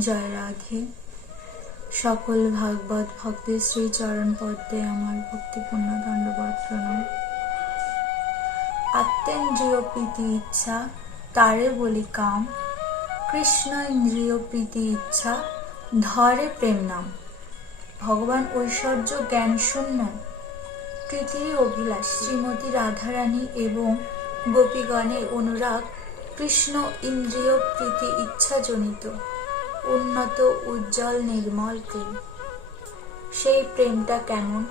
জয় রাধে। সকল ভাগবত ভক্তের শ্রী চরণ পদ্মে আমার ভক্তিপূর্ণ দণ্ডবত প্রণাম আত্মেন্দ্রিয় প্রীতি ইচ্ছা, তারে বলি কাম। কৃষ্ণ ইন্দ্রিয় প্রীতি ইচ্ছা, ধরে প্রেম নাম। ভগবান ঐশ্বর্য জ্ঞান শূন্য। পৃথিবী অভিলাষ, শ্রীমতী রাধারানী এবং গোপীগণের অনুরাগ কৃষ্ণ ইন্দ্রিয় প্রীতি ইচ্ছাজনিত। উন্নত, উজ্জ্বল, নির্মল প্রেম। সেই প্রেমটা কেমন?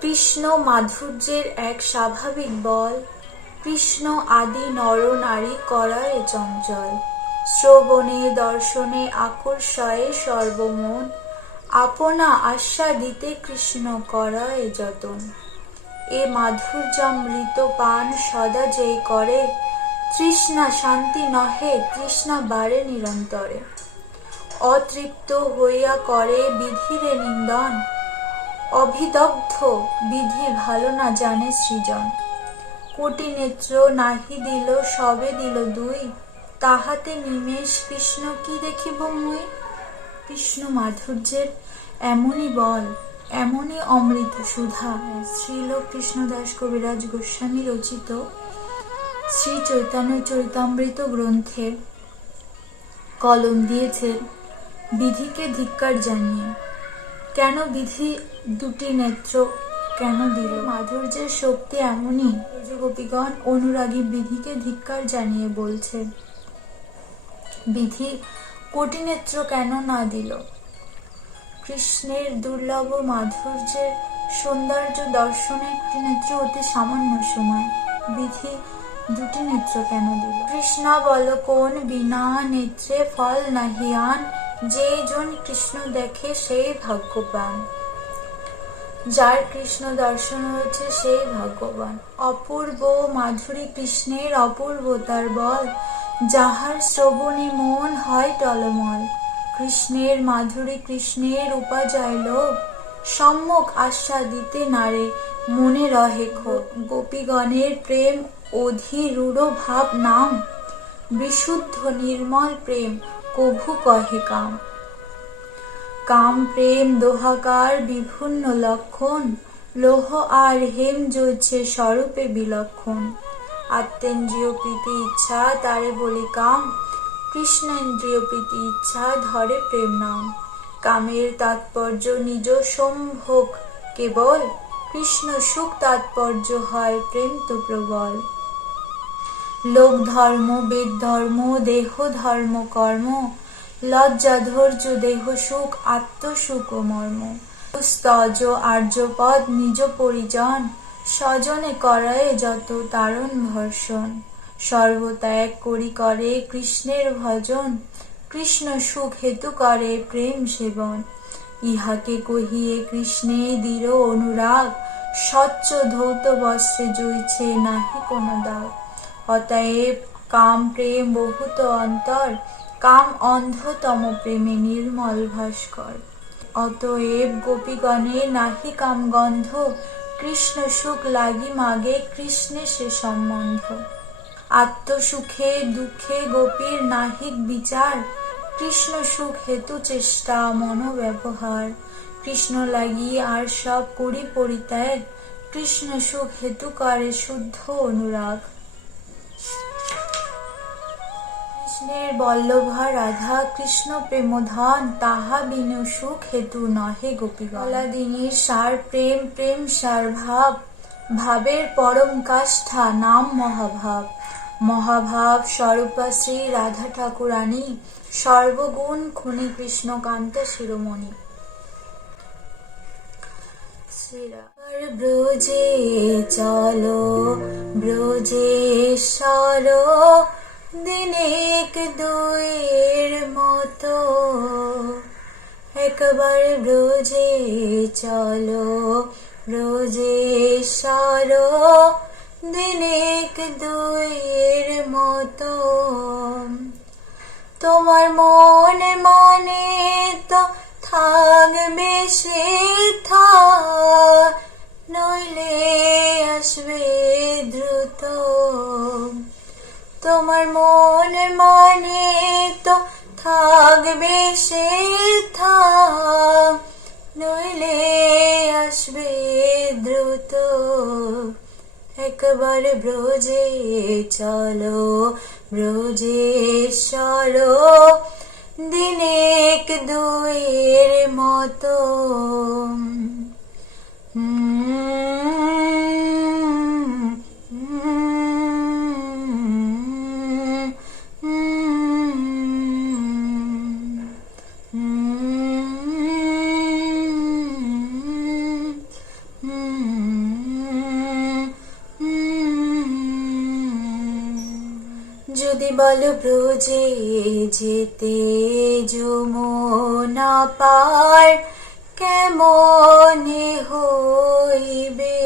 কৃষ্ণ মাধুর্যের এক স্বাভাবিক বল, কৃষ্ণ আদি নর নারী করায় চঞ্চল। শ্রবণে, দর্শনে, আকর্ষয়ে সর্বমন আপনা আস্বাদিতে কৃষ্ণ করায় যতন। এ মাধুর্যামৃত পান সদা যেই করে তৃষ্ণা শান্তি নহে, তৃষ্ণা বাড়ে নিরন্তরে। অতৃপ্ত হইয়া করে বিধিরে নিন্দন, অভিদগ্ধ বিধি ভালো না জানে সৃজন। কোটি নেত্র নাহি দিল, সবে দিল দুই, তাহাতে নিমেষ কৃষ্ণ কি দেখিব মুই? কৃষ্ণ মাধুর্যের এমনই বল, এমনই অমৃত সুধা। শ্রীল কৃষ্ণদাস কবিরাজ গোস্বামী রচিত শ্রী চৈতন্য চরিতামৃত গ্রন্থে কলম দিয়েছেন বিধিকে ধিক্কার জানিয়ে। কেন বিধি দুটি নেত্র কেন দিল? মাধুর্যের শক্তি এমনই গোপীগণ অনুরাগী বিধিকে ধিক্কার জানিয়ে বলছে, বিধি কোটি নেত্র কেন না দিল? কৃষ্ণের দুর্লভ মাধুর্যের সৌন্দর্য দর্শনে নেত্র অতি সামান্য সময়, বিধি দুটি নেত্র কেন দিল? কৃষ্ণা বল, কোন বিনা নেত্রে ফল নাহিয়ান যে জন কৃষ্ণ দেখে সেই ভাগ্যবান। যার কৃষ্ণ দর্শন হয়েছে সেই ভাগ্যবান। অপূর্ব মাধুরী কৃষ্ণের অপূর্বতার বল, যাহার শ্রবণে মন হয় টলমল। কৃষ্ণের মাধুরী কৃষ্ণের উপাজয় লোক সম্মুখ আস্বাদিতে নারে, মনে রহে গোপীগণের প্রেম অধিরূঢ় ভাব নাম বিশুদ্ধ নির্মল প্রেম, কভু কহে কাম। কাম প্রেম দোহাকার বিভিন্ন লক্ষণ, লোহ আর হেম জৈছে স্বরূপে বিলক্ষণ। আত্মেন্দ্রীয় প্রীতি ইচ্ছা, তারে বলি কাম। কৃষ্ণ ইন্দ্রিয় প্রীতি ইচ্ছা, ধরে প্রেম নাম। কামের তাৎপর্য নিজ সম্ভোগ কেবল, কৃষ্ণ সুখ তাৎপর্য হয় প্রেম তো প্রবল। লোক ধর্ম বেদ ধর্ম দেহ ধর্ম কর্ম, লজ্জা, ধৈর্য, দেহ সুখ, আত্মসুখ ও মর্ম। স্তজ, আর্যপদ, নিজ পরিজন, স্বজনে করায় যত তারণ ভর্ষণ। সর্বত্যাগ করি করে কৃষ্ণের ভজন, কৃষ্ণ সুখ হেতু করে প্রেম সেবন। ইহাকে কহিয়ে কৃষ্ণে দৃঢ় অনুরাগ, স্বচ্ছ ধৌত বস্ত্রে জইছে নাহি কোনো দাগ। অতএব কাম প্রেম বহুত অন্তর, কাম অন্ধতম প্রেমে নির্মল ভাস্কর। অতএব গোপীগণে নাহি কাম গন্ধ, কৃষ্ণ সুখ লাগি মাগে, কৃষ্ণে সে সম্বন্ধ। আত্মসুখে দুঃখে গোপীর নাহিক বিচার, কৃষ্ণ সুখ হেতু চেষ্টা মনোব্যবহার। কৃষ্ণ লাগি আর সব করি পরিত্যাগ, কৃষ্ণ সুখ হেতু করে শুদ্ধ অনুরাগ। কৃষ্ণের বল্লভা রাধা কৃষ্ণ প্রেমধন, তাহা বিনু সুখ হেতু নহে গোপীগলা দিনীর সার প্রেম প্রেম সার ভাব, ভাবের পরম কাষ্ঠা, নাম মহাভাব। মহাভাব স্বরূপা শ্রী রাধা ঠাকুরানী সর্বগুণ খুনি কৃষ্ণকান্ত শিরোমণি। ব্রজে চলো ব্রজেশ্বর দিনেক দুইয়ের মতো। একবার ব্রজে চলো ব্রজেশ্বর দিনেক দুইয়ের মতো। তোমার মনে মনে তো থাকবে সে থা, নইলে আসবে দ্রুত। তোমার মন মনে তো থাকবে সে থাক নইলে আসবে দ্রুত। একবার ব্রজে চলো, ব্রজে সরো দিনেক দুয়ের মতো। বল ব্রজে যেতে যমুনা পার কেমন হইবে?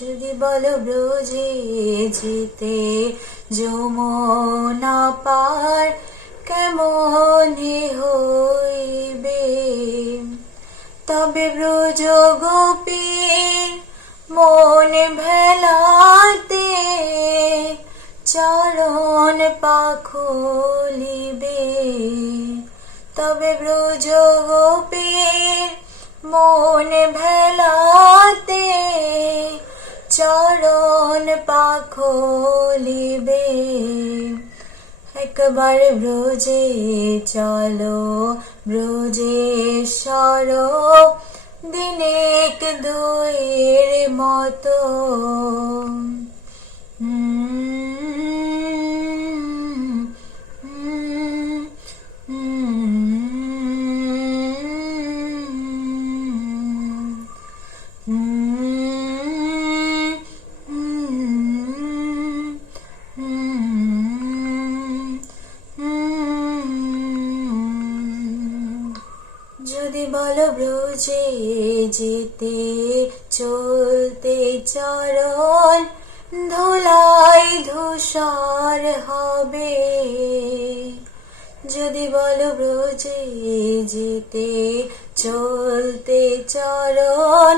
যদি বল ব্রজে যেতে যমুনা পার কেমন হইবে? তবে ব্রজ গোপী মনে ভেলাতে চরণ পাখলিবে তবে ব্রজ গোপীর মন ভেলাতে চরণ পাখলিবে একবার ব্রজে চলো, ব্রজে সর, দিনেক দুয়ের মতো। বল ব্রজে যেতে চলতে চরণ, ধোলাই ধূসর হবে। যদি বল ব্রজে যেতে চলতে চরণ,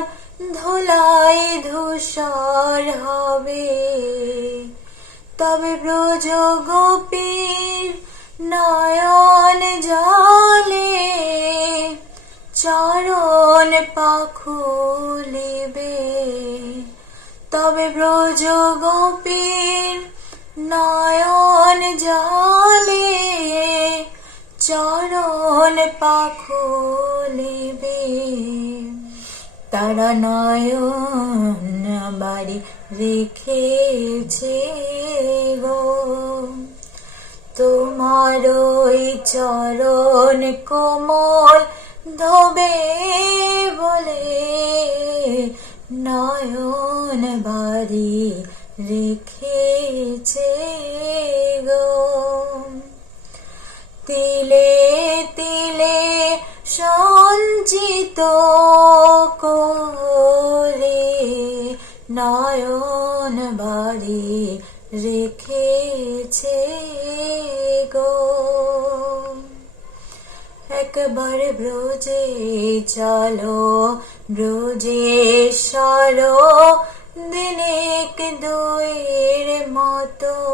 ধোলাই ধূসর হবে। তবে ব্রজ গোপীর নয়ন জলে চরণ পাখুলিবে তবে ব্রজ গোপীর নয়ন জলে চরণ পাখুলিবে তারা নয়ন বাড়ি রেখেছে গো। তোমার ওই চরণ কোমল ধবে বলে নয়ন বাড়ি রেখেছে গো। তিলে তিলে সঞ্চিত করে নয়ন বাড়ি রেখেছে একবার ব্রজে চলো ব্রজে সরো দিনেক দুইয়ের মতো।